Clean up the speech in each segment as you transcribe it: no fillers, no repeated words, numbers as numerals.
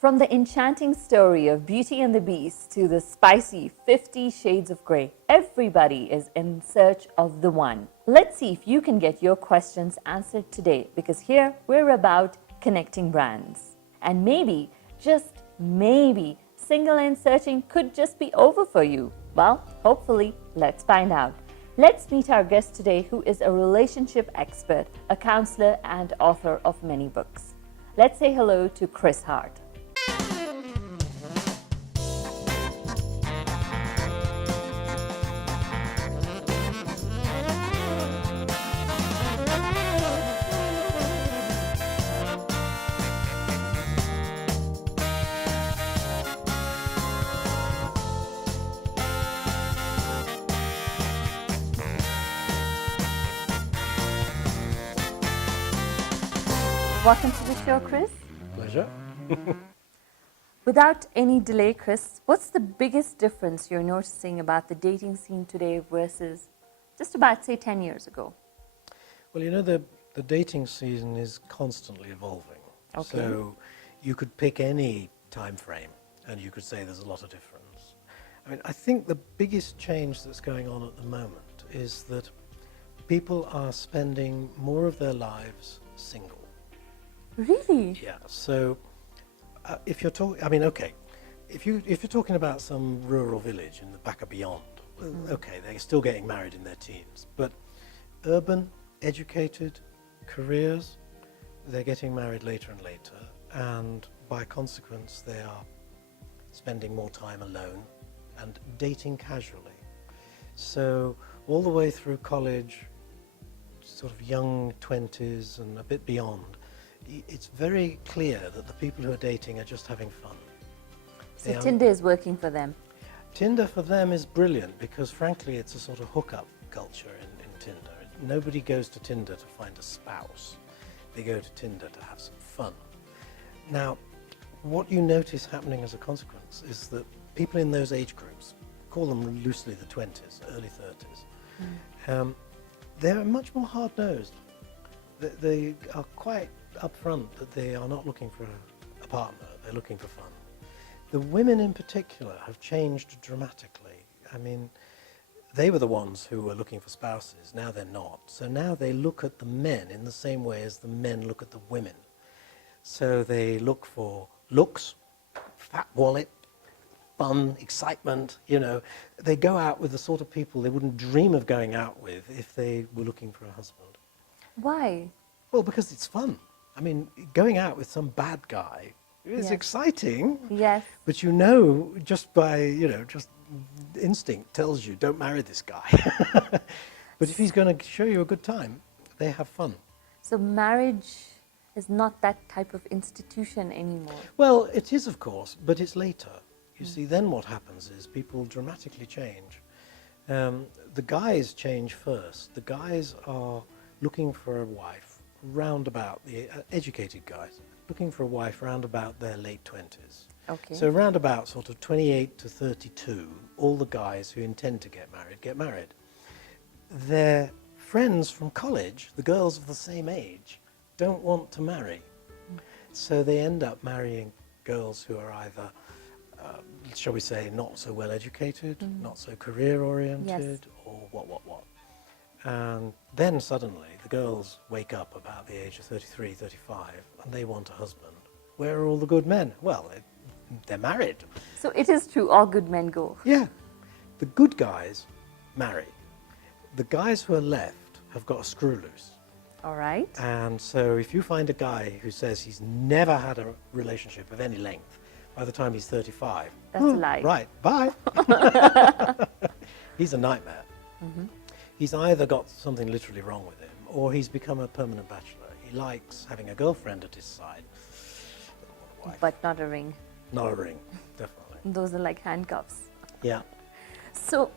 From the enchanting story of Beauty and the Beast to the spicy 50 Shades of Grey, everybody is in search of the one. Let's see if you can get your questions answered today, because here we're about connecting brands. And maybe, just maybe, single and searching could just be over for you. Well, hopefully, let's find out. Let's meet our guest today, who is a relationship expert, a counselor, and author of many books. Let's say hello to Chris Hart. Welcome to the show, Chris. Pleasure. Without any delay, Chris, what's the biggest difference you're noticing about the dating scene today versus just about, say, 10 years ago? Well, you know, the dating scene is constantly evolving. Okay. So you could pick any time frame and you could say there's a lot of difference. I mean, I think the biggest change that's going on at the moment is that people are spending more of their lives single. Really? Yeah. So if you're talking, I mean, okay, if you're talking about some rural village in the back of beyond, well, okay, they're still getting married in their teens. But urban, educated, careers, they're getting married later and later, and by consequence, they are spending more time alone and dating casually. So all the way through college, sort of young 20s and a bit beyond, it's very clear that the people who are dating are just having fun. So Tinder is working for them? Tinder for them is brilliant because, frankly, it's a sort of hookup culture in Tinder. Nobody goes to Tinder to find a spouse. They go to Tinder to have some fun. Now, what you notice happening as a consequence is that people in those age groups, call them loosely the 20s, early 30s, they're much more hard-nosed. They are quite upfront that they are not looking for a partner, they're looking for fun. The women in particular have changed dramatically. I mean, they were the ones who were looking for spouses, now they're not. So now they look at the men in the same way as the men look at the women. So they look for looks, fat wallet, fun, excitement, you know. They go out with the sort of people they wouldn't dream of going out with if they were looking for a husband. Why? Well, because it's fun. I mean, going out with some bad guy is exciting. Yes. But you know, just by, you know, just instinct tells you, don't marry this guy. But if he's going to show you a good time, they have fun. So marriage is not that type of institution anymore? Well, it is, of course, but it's later. You see, then what happens is people dramatically change. The guys change first. The guys are looking for a wife round about, the educated guys, looking for a wife round about their late 20s. Okay. So round about sort of 28 to 32, all the guys who intend to get married. Their friends from college, the girls of the same age, don't want to marry. So they end up marrying girls who are either, shall we say, not so well educated, not so career oriented, or what. And then suddenly the girls wake up about the age of 33, 35, and they want a husband. Where are all the good men? Well, they're married. So it is true, all good men go. Yeah. The good guys marry. The guys who are left have got a screw loose. All right. And so if you find a guy who says he's never had a relationship of any length by the time he's 35, that's a lie. Right, bye. He's a nightmare. He's either got something literally wrong with him, or he's become a permanent bachelor. He likes having a girlfriend at his side. But not a ring. Not a ring, definitely. Those are like handcuffs. Yeah. So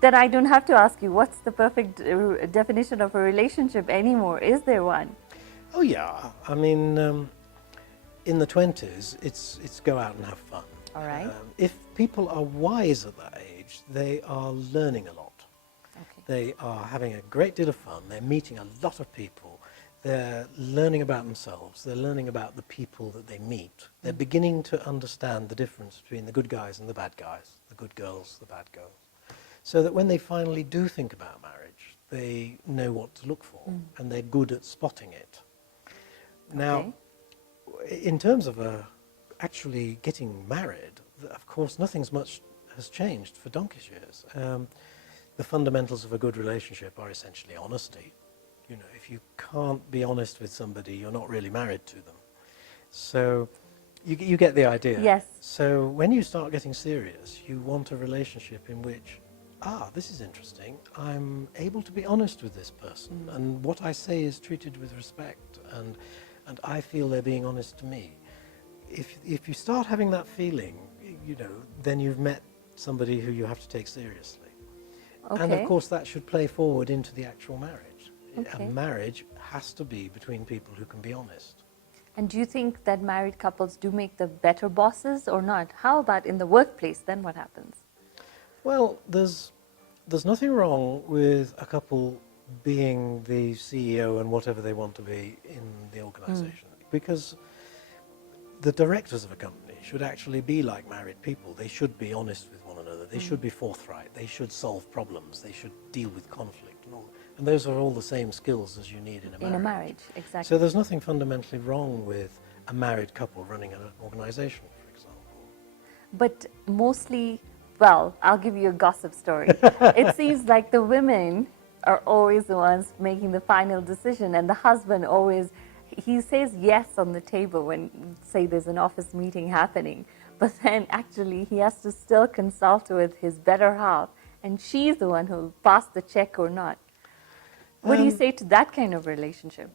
then I don't have to ask you, what's the perfect definition of a relationship anymore? Is there one? Oh yeah. I mean, in the 20s, it's go out and have fun. All right. If people are wise at that age, they are learning a lot. Okay. They are having a great deal of fun. They're meeting a lot of people. They're learning about themselves. They're learning about the people that they meet. They're beginning to understand the difference between the good guys and the bad guys, the good girls, the bad girls. So that when they finally do think about marriage, they know what to look for, and they're good at spotting it. Now, in terms of actually getting married, of course, nothing's much has changed for donkey's years. The fundamentals of a good relationship are essentially honesty. You know, if you can't be honest with somebody, you're not really married to them. So you get the idea. Yes. So when you start getting serious, you want a relationship in which, this is interesting. I'm able to be honest with this person, and what I say is treated with respect, and I feel they're being honest to me. If you start having that feeling, you know, then you've met somebody who you have to take seriously. Okay. And of course that should play forward into the actual marriage. Okay. A marriage has to be between people who can be honest. And do you think that married couples do make the better bosses or not? How about in the workplace? Then what happens? Well, there's nothing wrong with a couple being the CEO and whatever they want to be in the organization, because the directors of a company should actually be like married people. They should be honest with one another. They should be forthright. They should solve problems. They should deal with conflict and all. And those are all the same skills as you need in a marriage. In a marriage, exactly. So there's nothing fundamentally wrong with a married couple running an organization, for example. But mostly, well, I'll give you a gossip story. It seems like the women are always the ones making the final decision, and the husband always, he says yes on the table when, say, there's an office meeting happening, but then actually he has to still consult with his better half, and she's the one who'll pass the check or not. What do you say to that kind of relationship?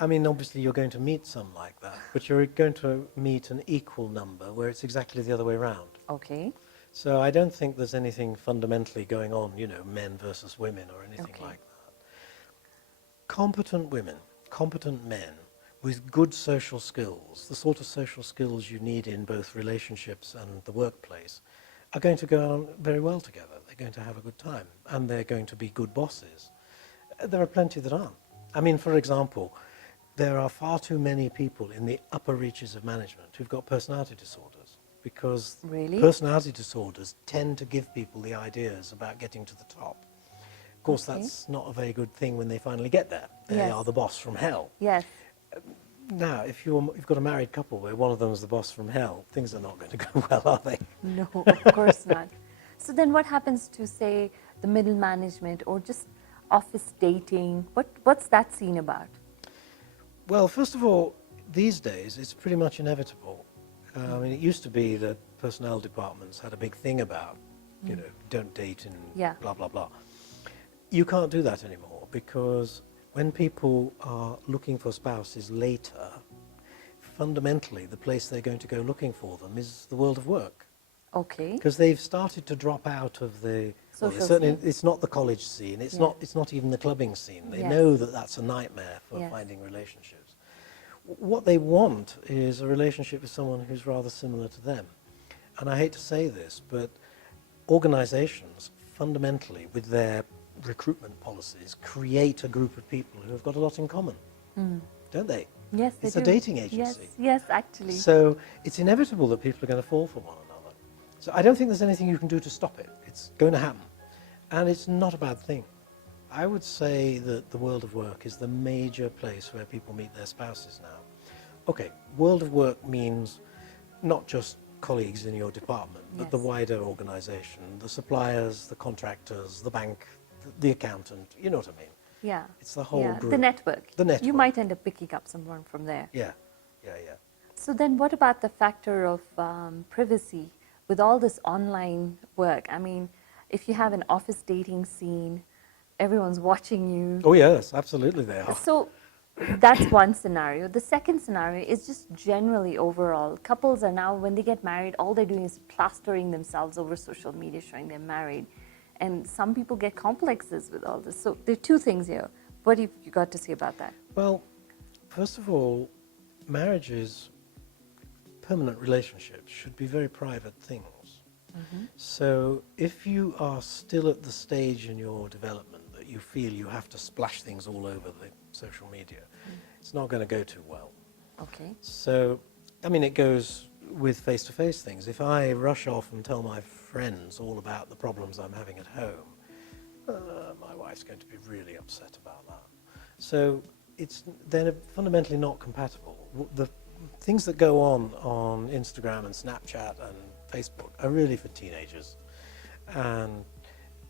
I mean, obviously you're going to meet some like that, but you're going to meet an equal number where it's exactly the other way around. Okay. So I don't think there's anything fundamentally going on, you know, men versus women or anything like that. Competent women, competent men with good social skills, the sort of social skills you need in both relationships and the workplace, are going to go on very well together. They're going to have a good time, and they're going to be good bosses. There are plenty that aren't. I mean, for example, there are far too many people in the upper reaches of management who've got personality disorders, because personality disorders tend to give people the ideas about getting to the top. Of course, that's not a very good thing when they finally get there. They are the boss from hell. Yes. Now, if you've got a married couple where one of them is the boss from hell, things are not going to go well, are they? No, of course not. So then what happens to, say, the middle management or just office dating? What's that scene about? Well, first of all, these days it's pretty much inevitable. I mean, it used to be that personnel departments had a big thing about, you know, don't date and blah, blah, blah. You can't do that anymore, because when people are looking for spouses later, fundamentally the place they're going to go looking for them is the world of work. Okay. Because they've started to drop out of the social certainly scene. It's not the college scene. It's not even the clubbing scene. They know that that's a nightmare for finding relationships. What they want is a relationship with someone who's rather similar to them. And I hate to say this, but organizations fundamentally, with their recruitment policies, create a group of people who have got a lot in common, don't they? Yes, they do. It's a dating agency. Yes, actually. So it's inevitable that people are going to fall for one another. So I don't think there's anything you can do to stop it. It's going to happen. And it's not a bad thing. I would say that the world of work is the major place where people meet their spouses now. Okay, world of work means not just colleagues in your department, but the wider organization, the suppliers, the contractors, the bank, the accountant, you know what I mean? Yeah. It's the whole group. The network. The network. You might end up picking up someone from there. Yeah. So then what about the factor of privacy with all this online work? I mean, if you have an office dating scene, everyone's watching you. Oh yes, absolutely they are. So that's one scenario. The second scenario is just generally overall. Couples are now, when they get married, all they're doing is plastering themselves over social media, showing they're married. And some people get complexes with all this. So there are two things here. What have you got to say about that? Well, first of all, marriages, permanent relationships, should be very private things. So if you are still at the stage in your development that you feel you have to splash things all over the social media, it's not going to go too well. Okay. So, I mean, it goes with face-to-face things. If I rush off and tell my friends all about the problems I'm having at home, my wife's going to be really upset about that. So they're fundamentally not compatible. The things that go on Instagram and Snapchat and Facebook are really for teenagers. And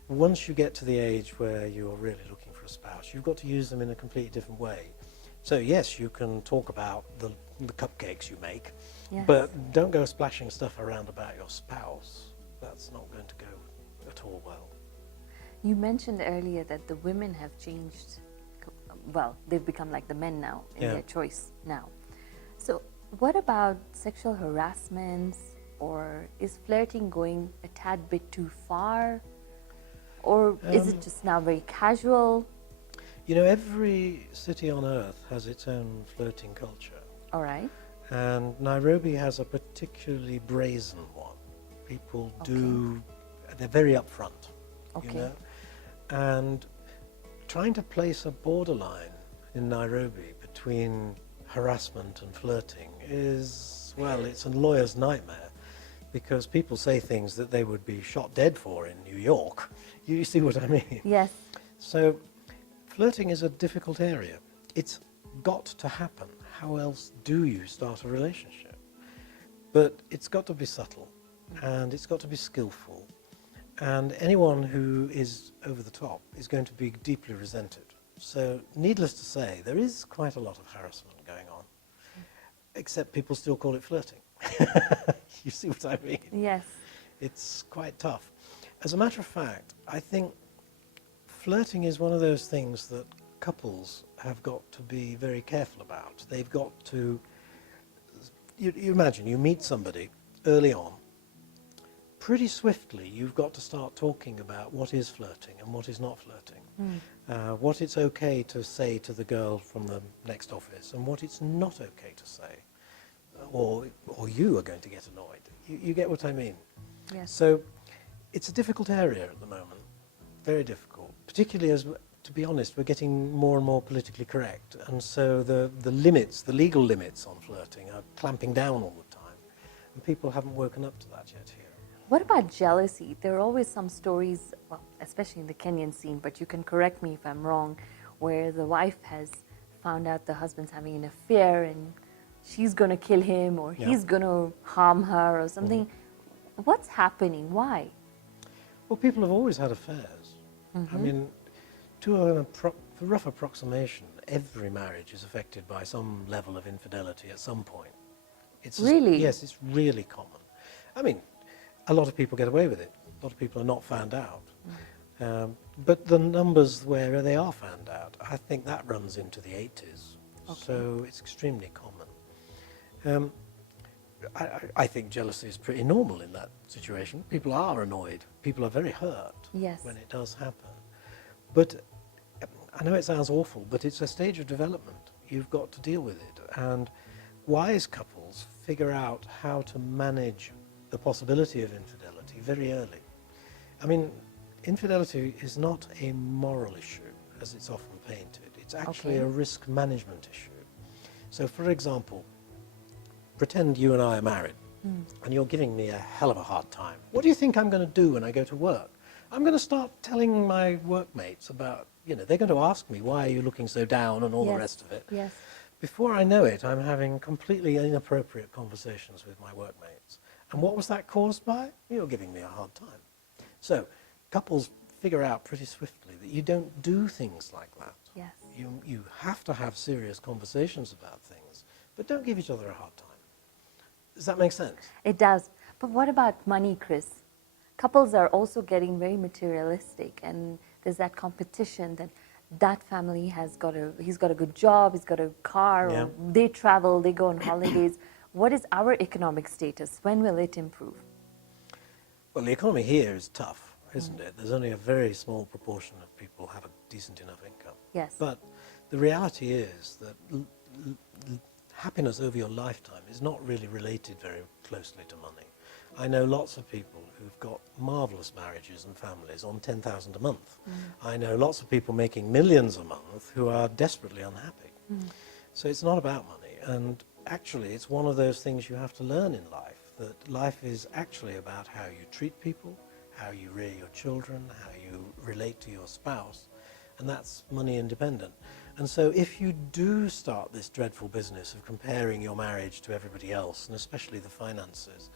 once you get to the age where you're really looking for a spouse, you've got to use them in a completely different way. So yes, you can talk about the cupcakes you make, Yes. but don't go splashing stuff around about your spouse. That's not going to go at all well. You mentioned earlier that the women have changed. Well, they've become like the men now in Yeah. their choice now. So what about sexual harassment, or is flirting going a tad bit too far? Or is it just now very casual? You know, every city on earth has its own flirting culture. All right. And Nairobi has a particularly brazen one. People they're very upfront, Okay. you know. And trying to place a borderline in Nairobi between harassment and flirting is, well, it's a lawyer's nightmare, because people say things that they would be shot dead for in New York. You see what I mean? Yes. So flirting is a difficult area. It's got to happen. How else do you start a relationship? But it's got to be subtle, and it's got to be skillful. And anyone who is over the top is going to be deeply resented. So needless to say, there is quite a lot of harassment going on, except people still call it flirting. You see what I mean? Yes. It's quite tough. As a matter of fact, I think flirting is one of those things that couples have got to be very careful about. They've got to, you imagine, you meet somebody early on, pretty swiftly you've got to start talking about what is flirting and what is not flirting, what it's okay to say to the girl from the next office and what it's not okay to say, or you are going to get annoyed. You get what I mean? Yes. So it's a difficult area at the moment, very difficult, particularly as, to be honest, we're getting more and more politically correct, and so the limits, the legal limits on flirting are clamping down all the time, and people haven't woken up to that yet here. What about jealousy? There are always some stories, well, especially in the Kenyan scene, but you can correct me if I'm wrong, where the wife has found out the husband's having an affair and she's going to kill him, or he's going to harm her or something. What's happening? Why? Well, people have always had affairs. I mean, to a rough approximation, every marriage is affected by some level of infidelity at some point. Really? Yes, it's really common. I mean, a lot of people get away with it. A lot of people are not found out. But the numbers where they are found out, I think that runs into the 80s. So it's extremely common. I think jealousy is pretty normal in that situation. People are annoyed. People are very hurt when it does happen. But I know it sounds awful, but it's a stage of development. You've got to deal with it. And wise couples figure out how to manage the possibility of infidelity very early. I mean, infidelity is not a moral issue, as it's often painted. It's actually a risk management issue. So, for example, pretend you and I are married, and you're giving me a hell of a hard time. What do you think I'm going to do when I go to work? I'm going to start telling my workmates about, they're going to ask me, why are you looking so down, and all the rest of it. Yes. Before I know it, I'm having completely inappropriate conversations with my workmates. And what was that caused by? You're giving me a hard time. So couples figure out pretty swiftly that you don't do things like that. Yes. You have to have serious conversations about things, but don't give each other a hard time. Does that make sense? It does. But what about money, Chris? Couples are also getting very materialistic, and there's that competition that family he's got a good job, he's got a car, or they travel, they go on holidays. What is our economic status? When will it improve? Well, the economy here is tough, isn't it? There's only a very small proportion of people who have a decent enough income. Yes. But the reality is that happiness over your lifetime is not really related very closely to money. I know lots of people who've got marvellous marriages and families on 10,000 a month. I know lots of people making millions a month who are desperately unhappy. So it's not about money. And actually, it's one of those things you have to learn in life, that life is actually about how you treat people, how you rear your children, how you relate to your spouse, and that's money independent. And so if you do start this dreadful business of comparing your marriage to everybody else, and especially the finances,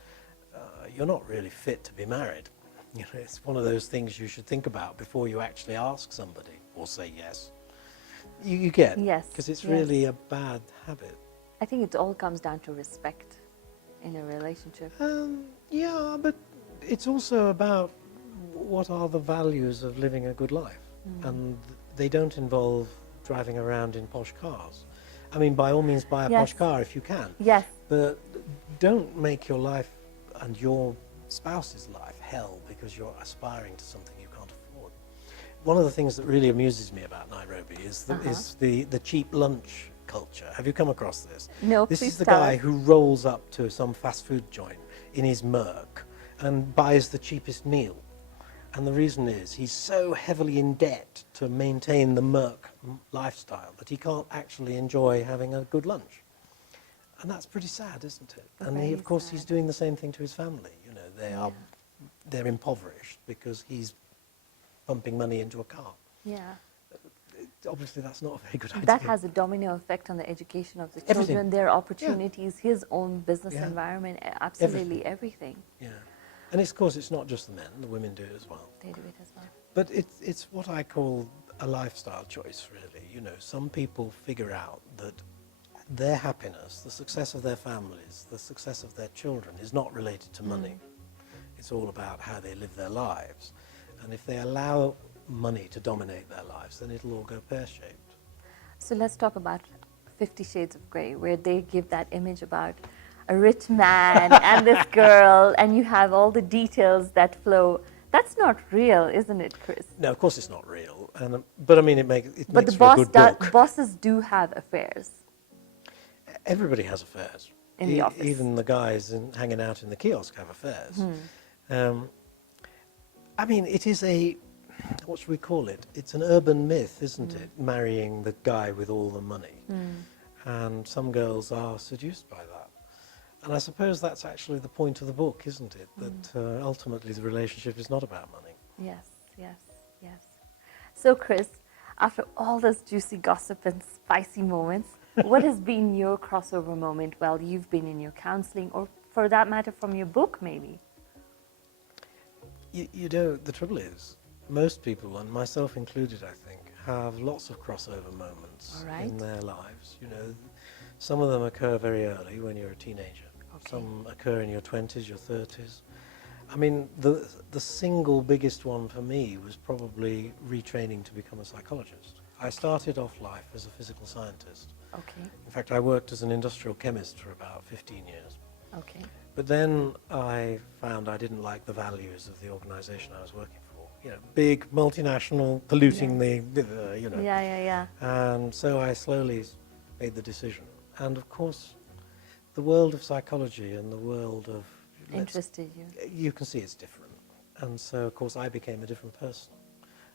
you're not really fit to be married. You know, it's one of those things you should think about before you actually ask somebody or say yes. You get? Yes. Because it's really a bad habit. I think it all comes down to respect in a relationship. Yeah, but it's also about what are the values of living a good life. And they don't involve driving around in posh cars. I mean, by all means, buy a posh car if you can. Yes. But don't make your life and your spouse's life hell because you're aspiring to something you can't afford. One of the things that really amuses me about Nairobi is the cheap lunch culture. Have you come across this? No, This please is the tell guy us. who rolls up to some fast food joint in his Merc and buys the cheapest meal. And the reason is he's so heavily in debt to maintain the Merc lifestyle that he can't actually enjoy having a good lunch. And that's pretty sad, isn't it? And he, of course, he's doing the same thing to his family. You know, they're impoverished because he's pumping money into a car. Yeah. Obviously, that's not a very good idea. That has a domino effect on the education of the children, Everything. their opportunities, his own business Yeah. environment, absolutely everything. Yeah. And of course, it's not just the men, the women do it as well. They do it as well. But it's what I call a lifestyle choice, really. You know, some people figure out that their happiness, the success of their families, the success of their children is not related to money. It's all about how they live their lives. And if they allow money to dominate their lives, then it'll all go pear-shaped. So let's talk about 50 Shades of Grey, where they give that image about a rich man and this girl, and you have all the details that flow. That's not real, isn't it, Chris? No, of course it's not real. But I mean, it makes But the for a good book. bosses do have affairs. Everybody has affairs. In the office. Even the guys hanging out in the kiosk have affairs. I mean, it is what should we call it? It's an urban myth, isn't it? Marrying the guy with all the money. And some girls are seduced by that. And I suppose that's actually the point of the book, isn't it? That ultimately the relationship is not about money. Yes, yes, yes. So, Chris, after all this juicy gossip and spicy moments, what has been your crossover moment while you've been in your counseling, or for that matter, from your book, maybe? You know, the trouble is, most people, and myself included, I think, have lots of crossover moments in their lives. You know, some of them occur very early when you're a teenager. Some occur in your 20s, your 30s. I mean, the single biggest one for me was probably retraining to become a psychologist. I started off life as a physical scientist. Okay. In fact, I worked as an industrial chemist for about 15 years. Okay. But then I found I didn't like the values of the organization I was working for. You know, big, multinational, polluting the, you know. Yeah. And so I slowly made the decision. And of course, the world of psychology and the world of... Interested you. You can see it's different. And so, of course, I became a different person.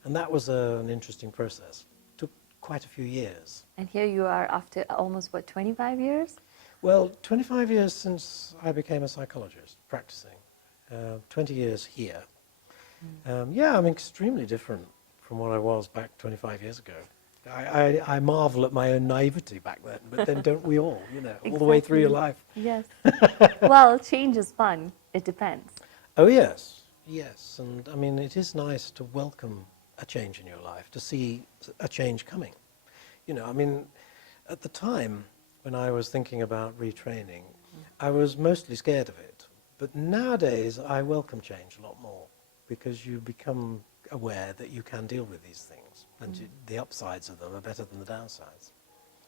And that was an interesting process. Took quite a few years. And here you are after almost, 25 years? Well, 25 years since I became a psychologist, practicing. 20 years here. Yeah, I'm extremely different from what I was back 25 years ago. I marvel at my own naivety back then, but then don't we all, you know, all the way through your life? Yes. Well, change is fun. It depends. Oh, yes. Yes. And, I mean, it is nice to welcome a change in your life, to see a change coming. You know, I mean, at the time when I was thinking about retraining, I was mostly scared of it. But nowadays, I welcome change a lot more because you become aware that you can deal with these things and the upsides of them are better than the downsides.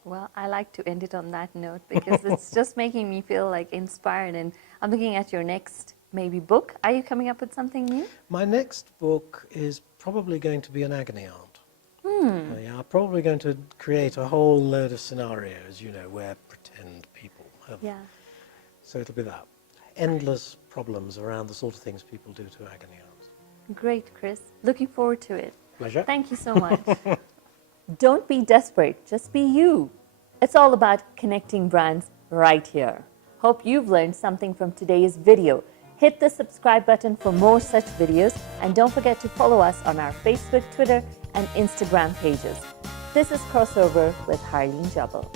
Well, I like to end it on that note because it's just making me feel like inspired, and I'm looking at your next maybe book. Are you coming up with something new? My next book is probably going to be an agony aunt. Yeah, I'm probably going to create a whole load of scenarios, you know, where pretend people have... Yeah. So it'll be that. Endless problems around the sort of things people do to agony aunt. Great, Chris. Looking forward to it. Pleasure. Thank you so much. Don't be desperate, just be you. It's all about connecting brands right here. Hope you've learned something from today's video. Hit the subscribe button for more such videos, and don't forget to follow us on our Facebook, Twitter, and Instagram pages. This is Crossover with Harleen Jabbal.